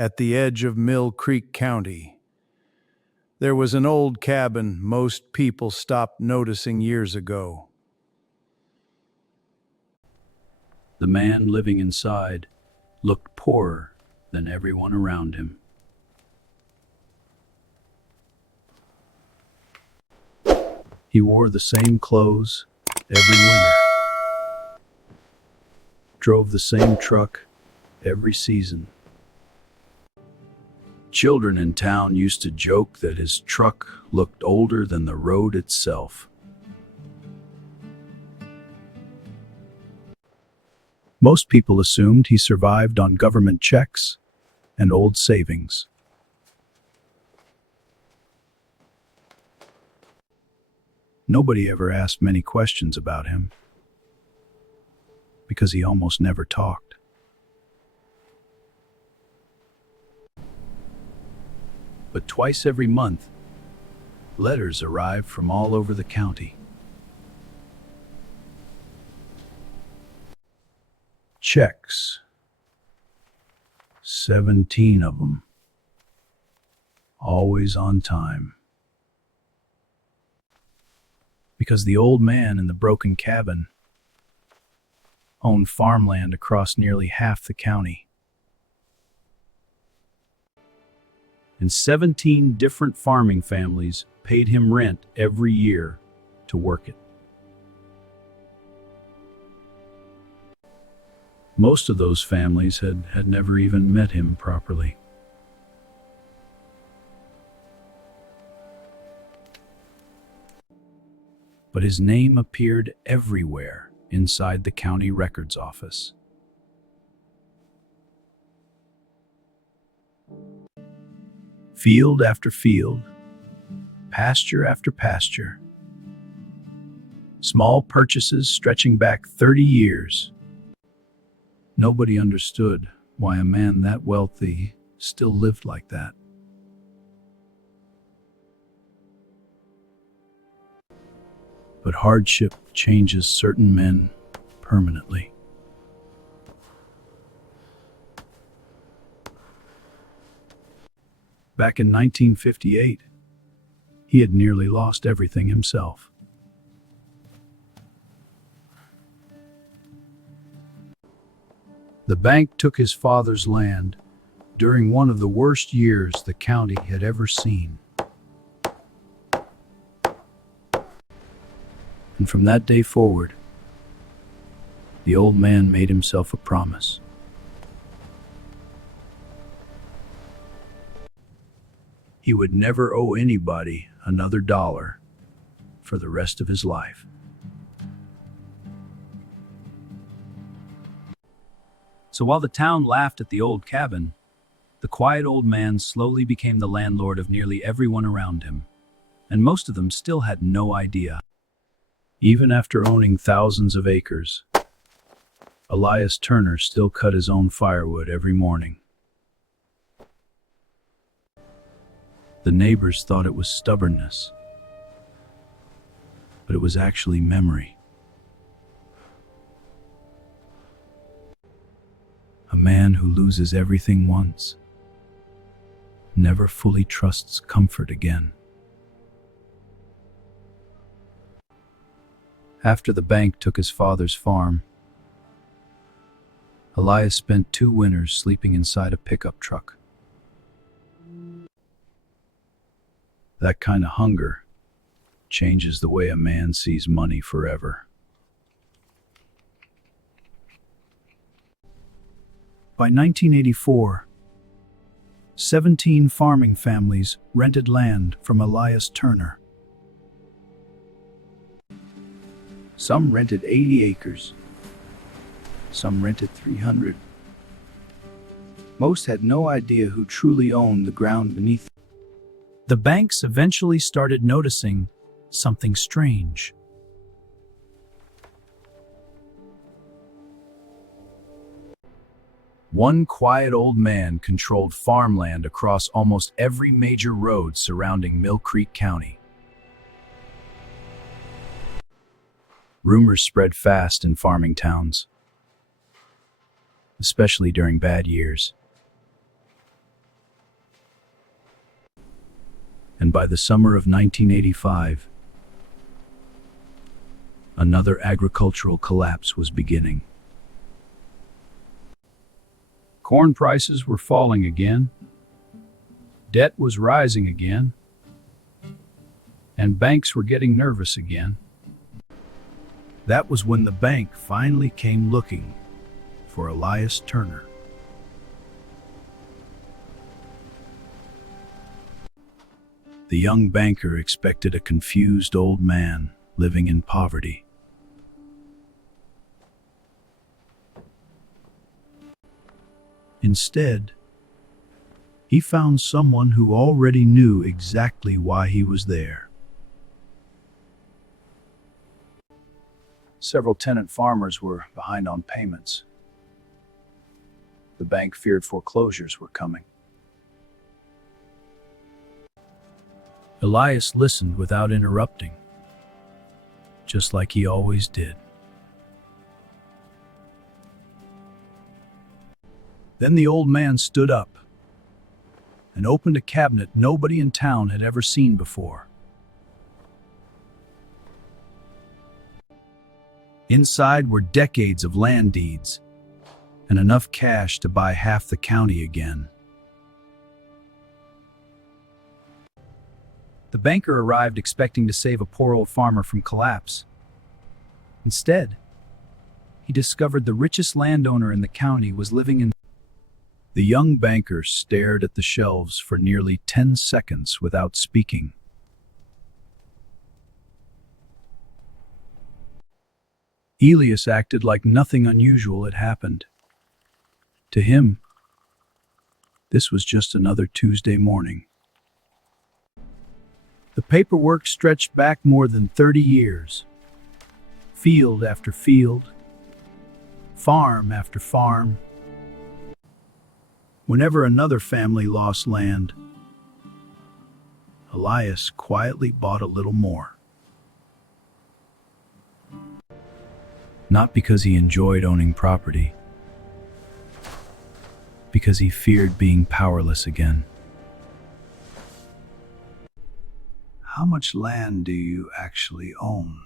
At the edge of Mill Creek County, there was an old cabin most people stopped noticing years ago. The man living inside looked poorer than everyone around him. He wore the same clothes every winter, drove the same truck every season. Children in town used to joke that his truck looked older than the road itself. Most people assumed he survived on government checks and old savings. Nobody ever asked many questions about him because he almost never talked. But twice every month, letters arrived from all over the county. Checks, 17 of them, always on time. Because the old man in the broken cabin owned farmland across nearly half the county. And 17 different farming families paid him rent every year to work it. Most of those families had never even met him properly. But his name appeared everywhere inside the county records office. Field after field, pasture after pasture, small purchases stretching back 30 years. Nobody understood why a man that wealthy still lived like that. But hardship changes certain men permanently. Back in 1958, he had nearly lost everything himself. The bank took his father's land during one of the worst years the county had ever seen. And from that day forward, the old man made himself a promise. He would never owe anybody another dollar for the rest of his life. So while the town laughed at the old cabin, the quiet old man slowly became the landlord of nearly everyone around him, and most of them still had no idea. Even after owning thousands of acres, Elias Turner still cut his own firewood every morning. The neighbors thought it was stubbornness, but it was actually memory. A man who loses everything once never fully trusts comfort again. After the bank took his father's farm, Elias spent 2 winters sleeping inside a pickup truck. That kind of hunger changes the way a man sees money forever. By 1984, 17 farming families rented land from Elias Turner. Some rented 80 acres. Some rented 300. Most had no idea who truly owned the ground beneath them. The banks eventually started noticing something strange. One quiet old man controlled farmland across almost every major road surrounding Mill Creek County. Rumors spread fast in farming towns, especially during bad years. and by the summer of 1985, another agricultural collapse was beginning. Corn prices were falling again, debt was rising again, and banks were getting nervous again. That was when the bank finally came looking for Elias Turner. The young banker expected a confused old man living in poverty. Instead, he found someone who already knew exactly why he was there. Several tenant farmers were behind on payments. The bank feared foreclosures were coming. Elias listened without interrupting, just like he always did. Then the old man stood up and opened a cabinet nobody in town had ever seen before. Inside were decades of land deeds and enough cash to buy half the county again. The banker arrived expecting to save a poor old farmer from collapse. Instead, he discovered the richest landowner in the county was living in. The young banker stared at the shelves for nearly 10 seconds without speaking. Elias acted like nothing unusual had happened. To him, this was just another Tuesday morning. The paperwork stretched back more than 30 years. Field after field, farm after farm. Whenever another family lost land, Elias quietly bought a little more. Not because he enjoyed owning property, because he feared being powerless again. How much land do you actually own?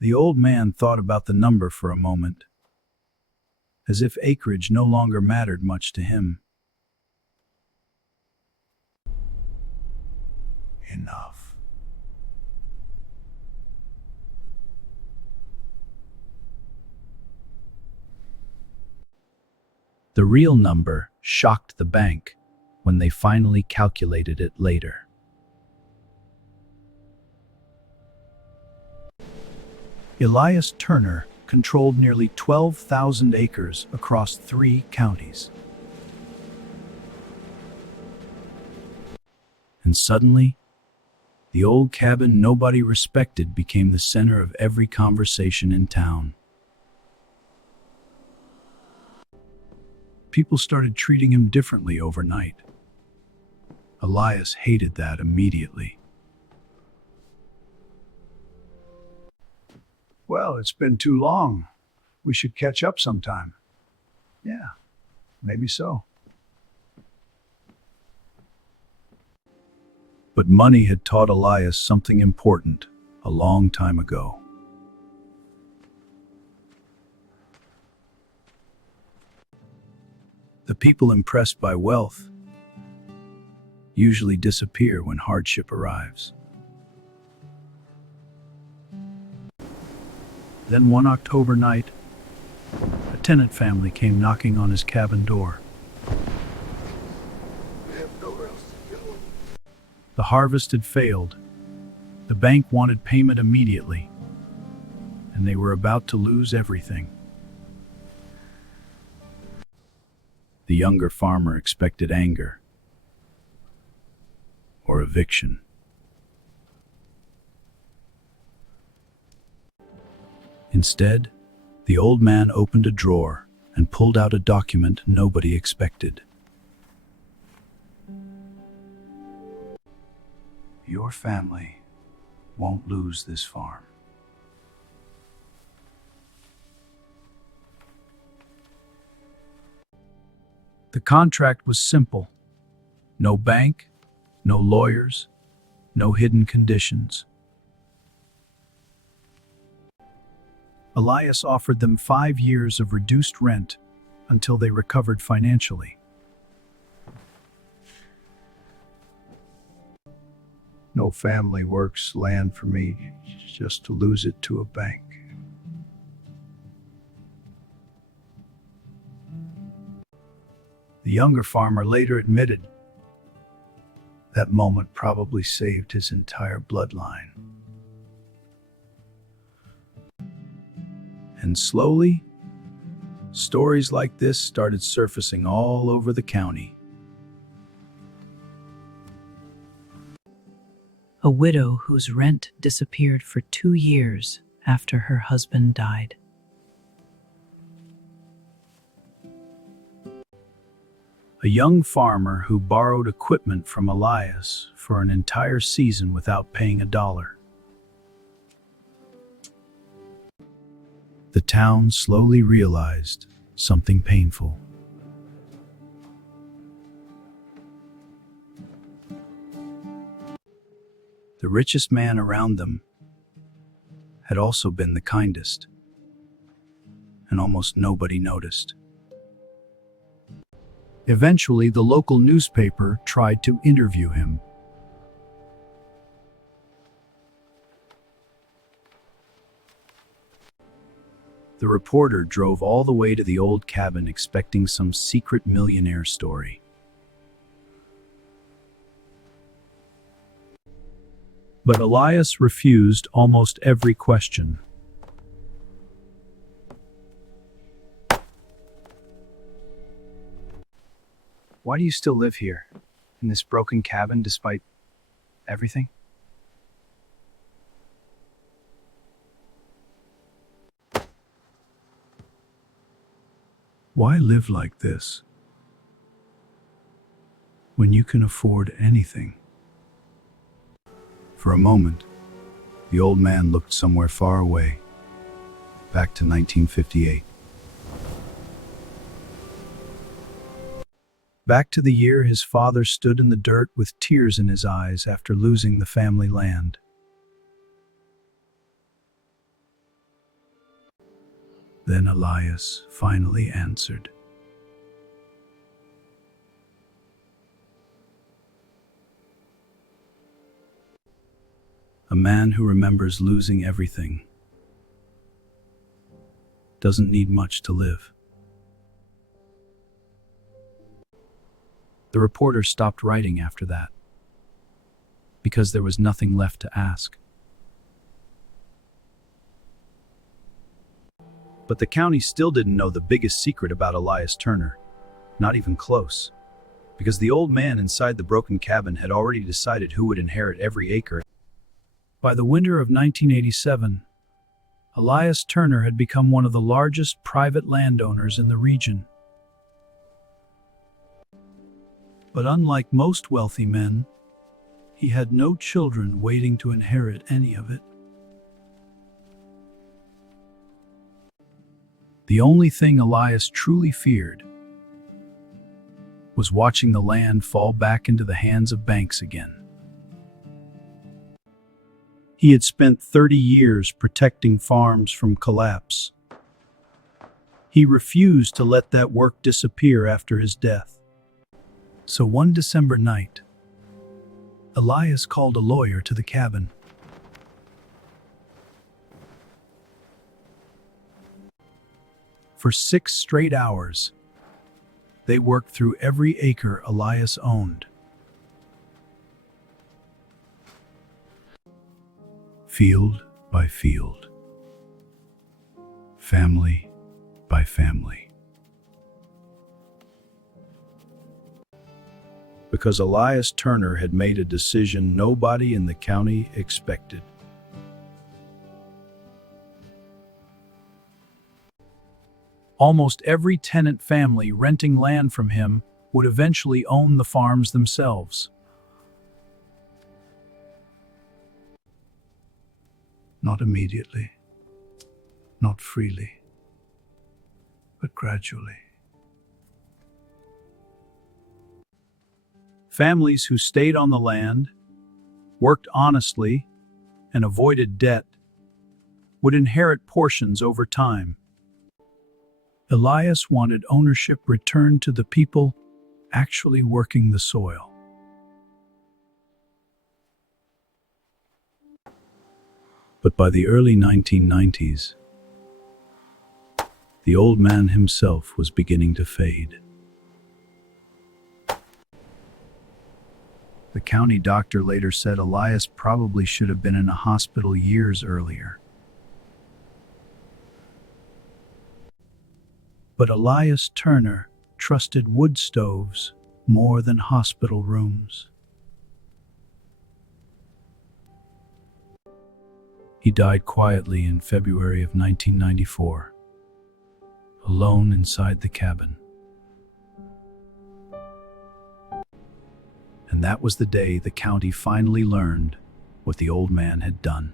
The old man thought about the number for a moment, as if acreage no longer mattered much to him. Enough. The real number shocked the bank when they finally calculated it later. Elias Turner controlled nearly 12,000 acres across 3 counties. And suddenly, the old cabin nobody respected became the center of every conversation in town. People started treating him differently overnight. Elias hated that immediately. Well, it's been too long. We should catch up sometime. Yeah, maybe so. But money had taught Elias something important a long time ago. The people impressed by wealth usually disappear when hardship arrives. Then one October night, a tenant family came knocking on his cabin door. We have nowhere else to go. The harvest had failed. The bank wanted payment immediately, and they were about to lose everything. The younger farmer expected anger or eviction. Instead, the old man opened a drawer and pulled out a document nobody expected. Your family won't lose this farm. The contract was simple. No bank, no lawyers, no hidden conditions. Elias offered them 5 years of reduced rent until they recovered financially. No family works land for me just to lose it to a bank. The younger farmer later admitted that moment probably saved his entire bloodline. And slowly, stories like this started surfacing all over the county. A widow whose rent disappeared for 2 years after her husband died. A young farmer who borrowed equipment from Elias for an entire season without paying a dollar. The town slowly realized something painful. The richest man around them had also been the kindest, and almost nobody noticed. Eventually, the local newspaper tried to interview him. The reporter drove all the way to the old cabin expecting some secret millionaire story. But Elias refused almost every question. Why do you still live here, in this broken cabin, despite everything? Why live like this when you can afford anything? For a moment, the old man looked somewhere far away, back to 1958. Back to the year his father stood in the dirt with tears in his eyes after losing the family land. Then Elias finally answered. A man who remembers losing everything doesn't need much to live. The reporter stopped writing after that, because there was nothing left to ask. But the county still didn't know the biggest secret about Elias Turner, not even close, because the old man inside the broken cabin had already decided who would inherit every acre. By the winter of 1987, Elias Turner had become one of the largest private landowners in the region. But unlike most wealthy men, he had no children waiting to inherit any of it. The only thing Elias truly feared was watching the land fall back into the hands of banks again. He had spent 30 years protecting farms from collapse. He refused to let that work disappear after his death. So one December night, Elias called a lawyer to the cabin. For 6 straight hours, they worked through every acre Elias owned. Field by field, family by family. Because Elias Turner had made a decision nobody in the county expected. Almost every tenant family renting land from him would eventually own the farms themselves. Not immediately, not freely, but gradually. Families who stayed on the land, worked honestly, and avoided debt would inherit portions over time. Elias wanted ownership returned to the people actually working the soil. But by the early 1990s, the old man himself was beginning to fade. The county doctor later said Elias probably should have been in a hospital years earlier. But Elias Turner trusted wood stoves more than hospital rooms. He died quietly in February of 1994, alone inside the cabin. And that was the day the county finally learned what the old man had done.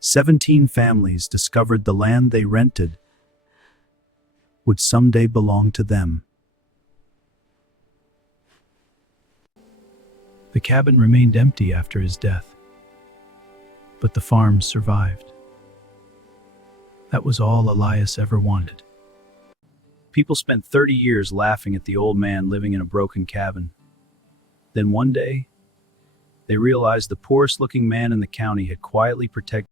17 families discovered the land they rented would someday belong to them. The cabin remained empty after his death, but the farm survived. That was all Elias ever wanted. People spent 30 years laughing at the old man living in a broken cabin. Then one day, they realized the poorest-looking man in the county had quietly protected